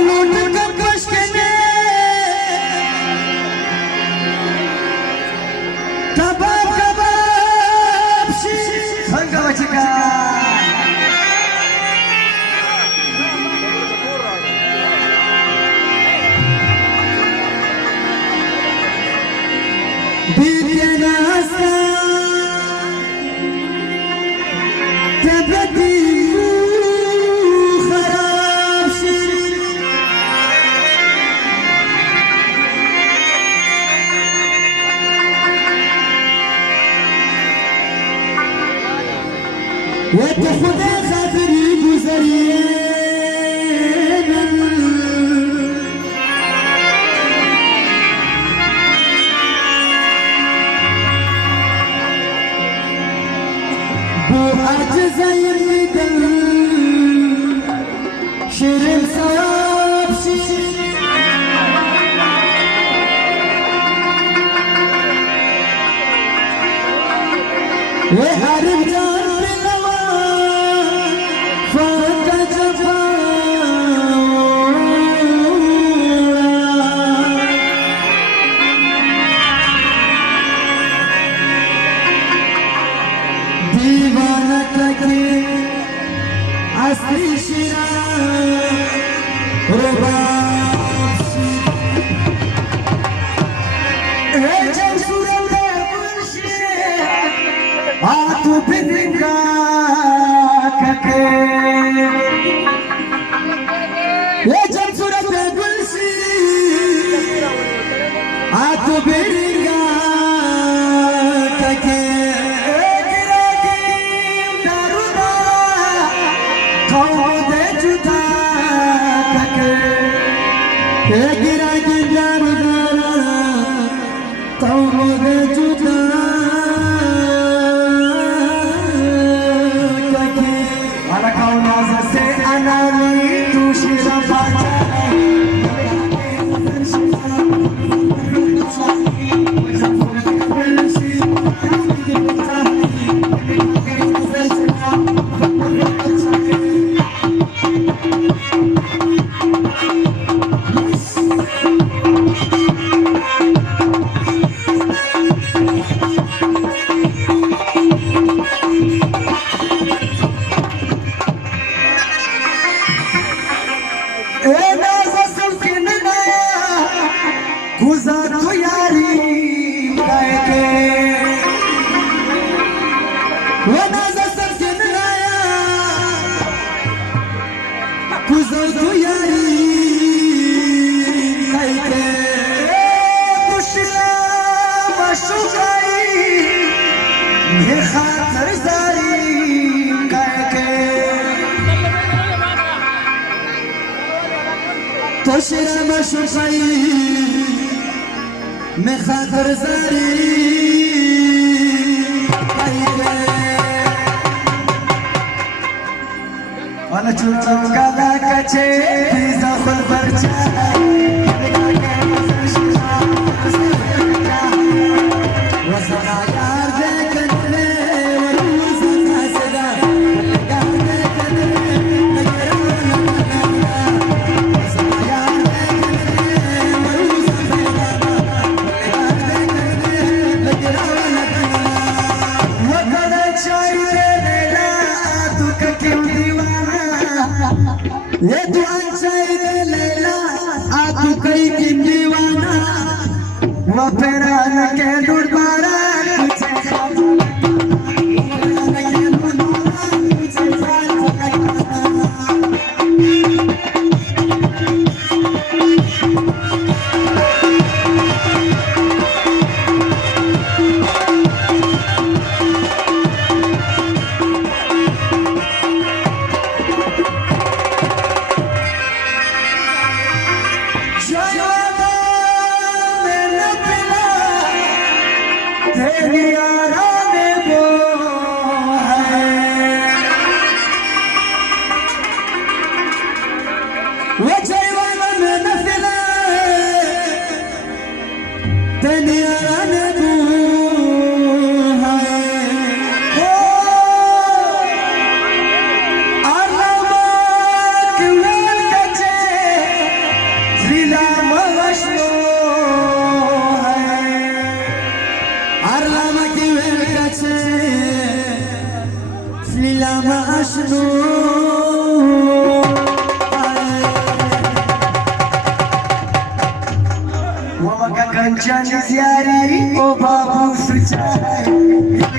आलूट कपश के ने कबाब कबाब शी संगा बचका बीतना सा तबदी वो तो खुदा खातरी गुजरिए वो आज ज़िंदगी शिरीन साब वो हर जान दीवाना तके असली शिरा रुबासी ए जब सूरत मुर्शे आ तू बिरगा कके ए जब सूरत मुर्शे आ तू बिरगा कके गिरा गिरा तो मुझे जुदा क्या वाला कौन से अनामी तू शिरा बाजा गुजार तो यारी गायके वो नाज़ सबके नया गुजार तो यारी गायके मुश्किल मशुकाई ये खातर जारी गायके तो शिरा मशुकाई मैं खातर जारी वाला चुचौका ला कचे पिज़्ज़ा फल बर्चा वसना यार दे कदले वसना सदा यार दे कदले वसना यार दे ये तू अंचाई लैला आ तू कई की दीवाना वो पेरान के दुर्बारा कंचन जियारी ओ बाबू सुचाए